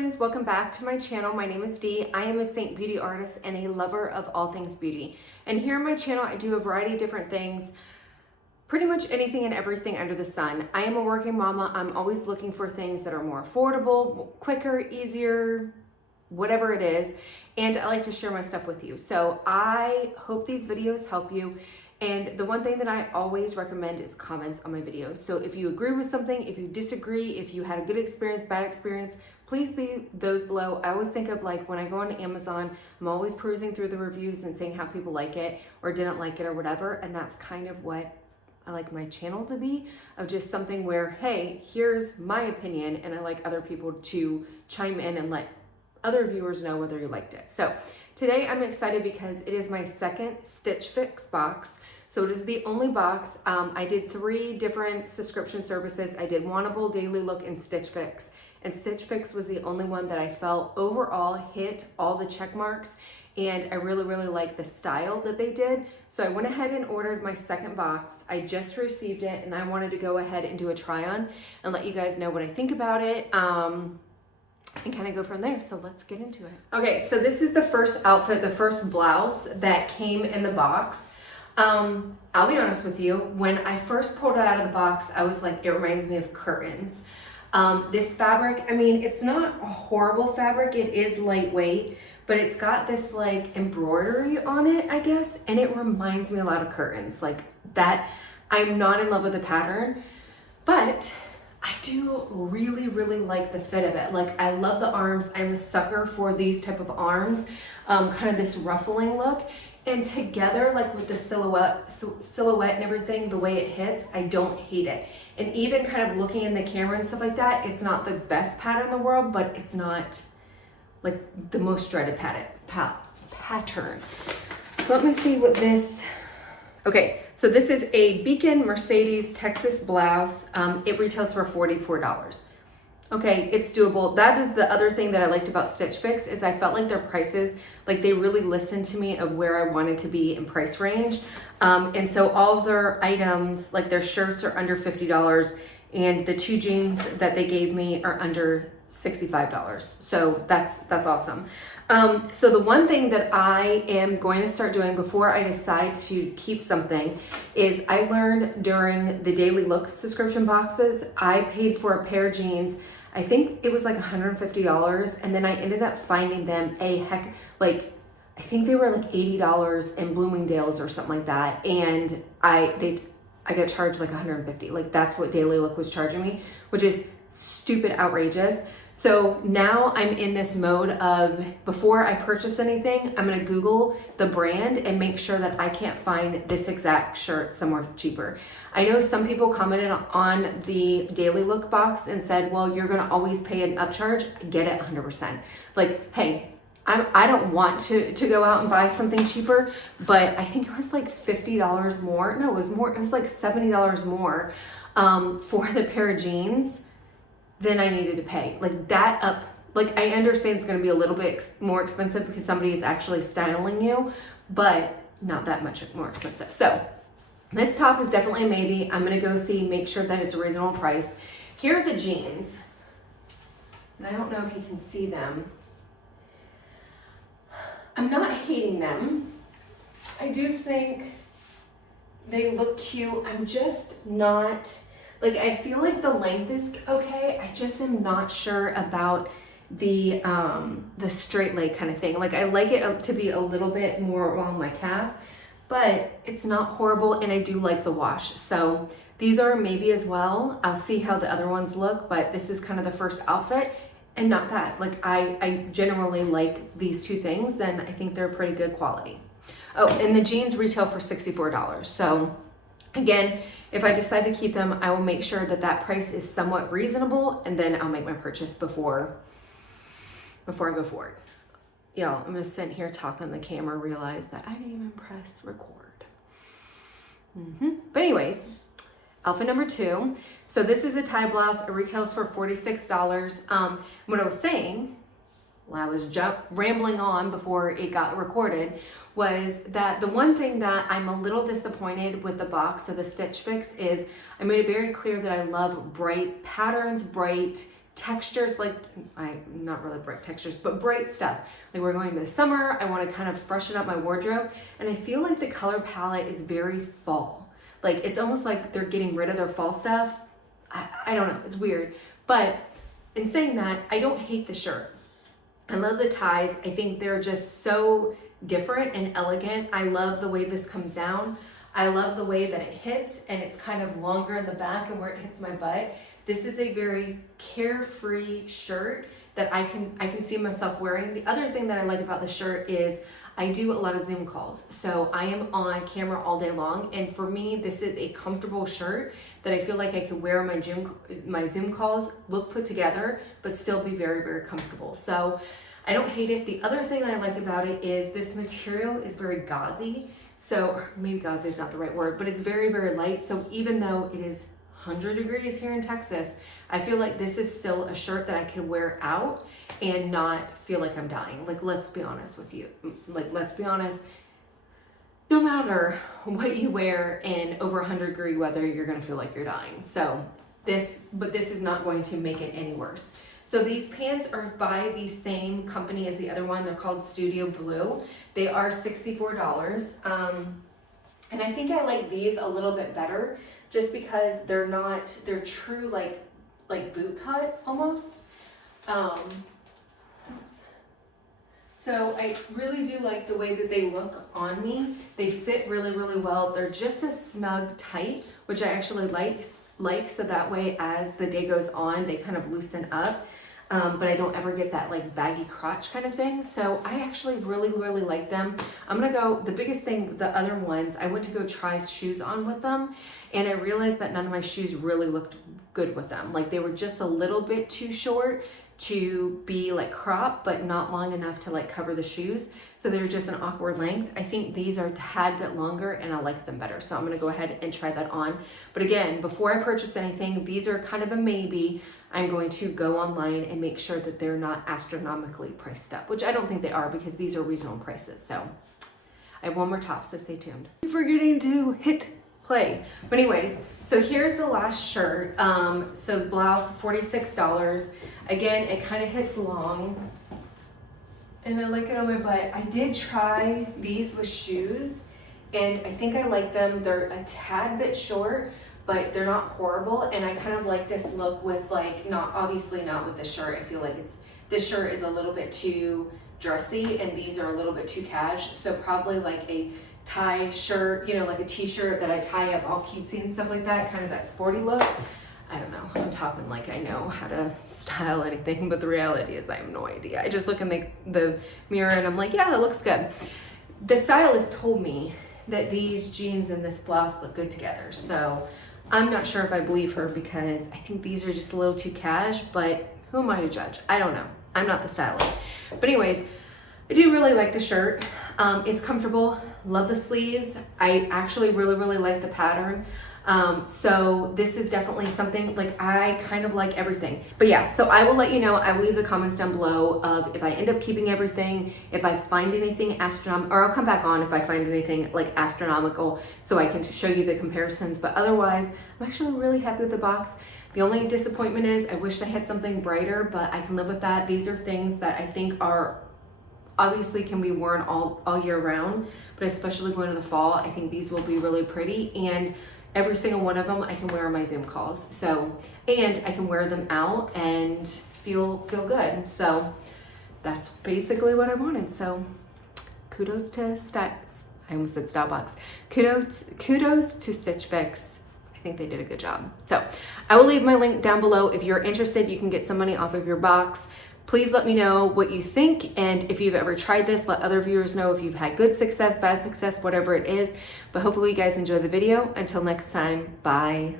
friends, welcome back to my channel. My name is Dee. I am a Saint beauty artist and a lover of all things beauty. And here on my channel, I do a variety of different things, pretty much anything and everything under the sun. I am a working mama. I'm always looking for things that are more affordable, quicker, easier, whatever it is. And I like to share my stuff with you. So I hope these videos help you. And the one thing that I always recommend is comments on my videos. So if you agree with something, if you disagree, if you had a good experience, bad experience, please leave those below. I always think of like when I go on Amazon, I'm always perusing through the reviews and seeing how people like it or didn't like it or whatever. And that's kind of what I like my channel to be, of just something where, hey, here's my opinion, and I like other people to chime in and let other viewers know whether you liked it. So today I'm excited because it is my second Stitch Fix box. So it is the only box. I did 3 different subscription services. I did Wannable, Daily Look, and Stitch Fix. And Stitch Fix was the only one that I felt overall hit all the check marks. And I really, really like the style that they did. So I went ahead and ordered my second box. I just received it and I wanted to go ahead and do a try on and let you guys know what I think about it. And kind of go from there. So let's get into it. Okay, so this is the first outfit, the first blouse that came in the box. I'll be honest with you, when I first pulled it out of the box, I was like, it reminds me of curtains. This fabric, I mean, it's not a horrible fabric. It is lightweight, but it's got this like embroidery on it, I guess. And it reminds me a lot of curtains like that. I'm not in love with the pattern, but I do really, really like the fit of it. Like I love the arms. I'm a sucker for these type of arms, kind of this ruffling look. And together, like with the silhouette and everything, the way it hits, I don't hate it. And even kind of looking in the camera and stuff like that, it's not the best pattern in the world, but it's not like the most dreaded pattern. So let me see what this, okay, so this is a Beacon Mercedes Texas blouse. It retails for $44. Okay, it's doable. That is the other thing that I liked about Stitch Fix is I felt like their prices, like they really listened to me of where I wanted to be in price range. And so all of their items, like their shirts are under $50 and the 2 jeans that they gave me are under $65. So that's awesome. So the one thing that I am going to start doing before I decide to keep something is I learned during the Daily Look subscription boxes, I paid for a pair of jeans. I think it was like $150, and then I ended up finding them I think they were like $80 in Bloomingdale's or something like that, and I got charged like $150. Like that's what Daily Look was charging me, which is stupid outrageous. So now I'm in this mode of before I purchase anything, I'm gonna Google the brand and make sure that I can't find this exact shirt somewhere cheaper. I know some people commented on the Daily Look box and said, well, you're gonna always pay an upcharge. I get it 100%. Like, hey, I don't want to go out and buy something cheaper, but I think it was like $50 more. No, it was more, it was like $70 more for the pair of jeans than I needed to pay. Like that up, like I understand it's gonna be a little bit more expensive because somebody is actually styling you, but not that much more expensive. So this top is definitely a maybe. I'm gonna go see, make sure that it's a reasonable price. Here are the jeans. And I don't know if you can see them. I'm not hating them. I do think they look cute. I'm just not, like, I feel like the length is okay. I just am not sure about the straight leg kind of thing. Like I like it to be a little bit more along my calf, but it's not horrible, and I do like the wash. So these are maybe as well. I'll see how the other ones look, but this is kind of the first outfit and not bad. Like I generally like these 2 things, and I think they're pretty good quality. Oh, and the jeans retail for $64. So again, if I decide to keep them, I will make sure that that price is somewhat reasonable, and then I'll make my purchase before I go forward. Y'all, I'm just sitting here talking on the camera, realize that I didn't even press record. But anyways, outfit number 2. So this is a tie blouse. It retails for $46. What I was saying, while I was rambling on before it got recorded, was that the one thing that I'm a little disappointed with the box of the Stitch Fix is I made it very clear that I love bright patterns, bright textures, like not really bright textures, but bright stuff. Like we're going to the summer, I want to kind of freshen up my wardrobe, and I feel like the color palette is very fall. Like it's almost like they're getting rid of their fall stuff. I don't know, it's weird. But in saying that, I don't hate the shirt. I love the ties. I think they're just so different and elegant. I love the way this comes down. I love the way that it hits, and it's kind of longer in the back and where it hits my butt. This is a very carefree shirt that I can see myself wearing. The other thing that I like about the shirt is I do a lot of Zoom calls. So I am on camera all day long, and for me, this is a comfortable shirt that I feel like I could wear my Zoom calls, look put together, but still be very, very comfortable. So I don't hate it. The other thing I like about it is this material is very gauzy. So maybe gauzy is not the right word, but it's very, very light. So even though it is 100 degrees here in Texas, I feel like this is still a shirt that I can wear out and not feel like I'm dying. Like, let's be honest with you. Like, let's be honest. No matter what you wear in over 100 degree weather, you're gonna feel like you're dying. So this is not going to make it any worse. So these pants are by the same company as the other one. They're called Studio Blue. They are $64. And I think I like these a little bit better just because they're true like boot cut almost. So I really do like the way that they look on me. They fit really, really well. They're just a snug tight, which I actually like so that way as the day goes on, they kind of loosen up. But I don't ever get that like baggy crotch kind of thing. So I actually really, really like them. I'm gonna go, the biggest thing with the other ones, I went to go try shoes on with them, and I realized that none of my shoes really looked good with them. Like they were just a little bit too short to be like crop, but not long enough to like cover the shoes. So they were just an awkward length. I think these are a tad bit longer and I like them better. So I'm gonna go ahead and try that on. But again, before I purchase anything, these are kind of a maybe. I'm going to go online and make sure that they're not astronomically priced up, which I don't think they are because these are reasonable prices. So I have one more top, so stay tuned. Forgetting to hit play. But anyways, so here's the last shirt. So blouse, $46. Again, it kind of hits long and I like it on my butt. I did try these with shoes and I think I like them. They're a tad bit short, but they're not horrible. And I kind of like this look with like, obviously not with the shirt. I feel like this shirt is a little bit too dressy and these are a little bit too cash. So probably like a tie shirt, you know, like a t-shirt that I tie up all cutesy and stuff like that, kind of that sporty look. I don't know, I'm talking like I know how to style anything, but the reality is I have no idea. I just look in the mirror and I'm like, yeah, that looks good. The stylist told me that these jeans and this blouse look good together. So I'm not sure if I believe her because I think these are just a little too cash, but who am I to judge? I don't know. I'm not the stylist. But anyways, I do really like the shirt. It's comfortable, love the sleeves. I actually really, really like the pattern. So this is definitely something like I kind of like everything. But yeah, so I will let you know. I will leave the comments down below of if I end up keeping everything, if I find anything astronomical, or I'll come back on if I find anything like astronomical so I can show you the comparisons. But otherwise, I'm actually really happy with the box. The only disappointment is I wish they had something brighter, but I can live with that. These are things that I think are obviously can be worn all year round, but especially going to the fall, I think these will be really pretty. And every single one of them I can wear on my Zoom calls. So, and I can wear them out and feel good. So that's basically what I wanted. So kudos to I almost said Stylebox. Kudos to Stitch Fix. I think they did a good job. So I will leave my link down below. If you're interested, you can get some money off of your box. Please let me know what you think, and if you've ever tried this, let other viewers know if you've had good success, bad success, whatever it is. But hopefully you guys enjoy the video. Until next time, bye.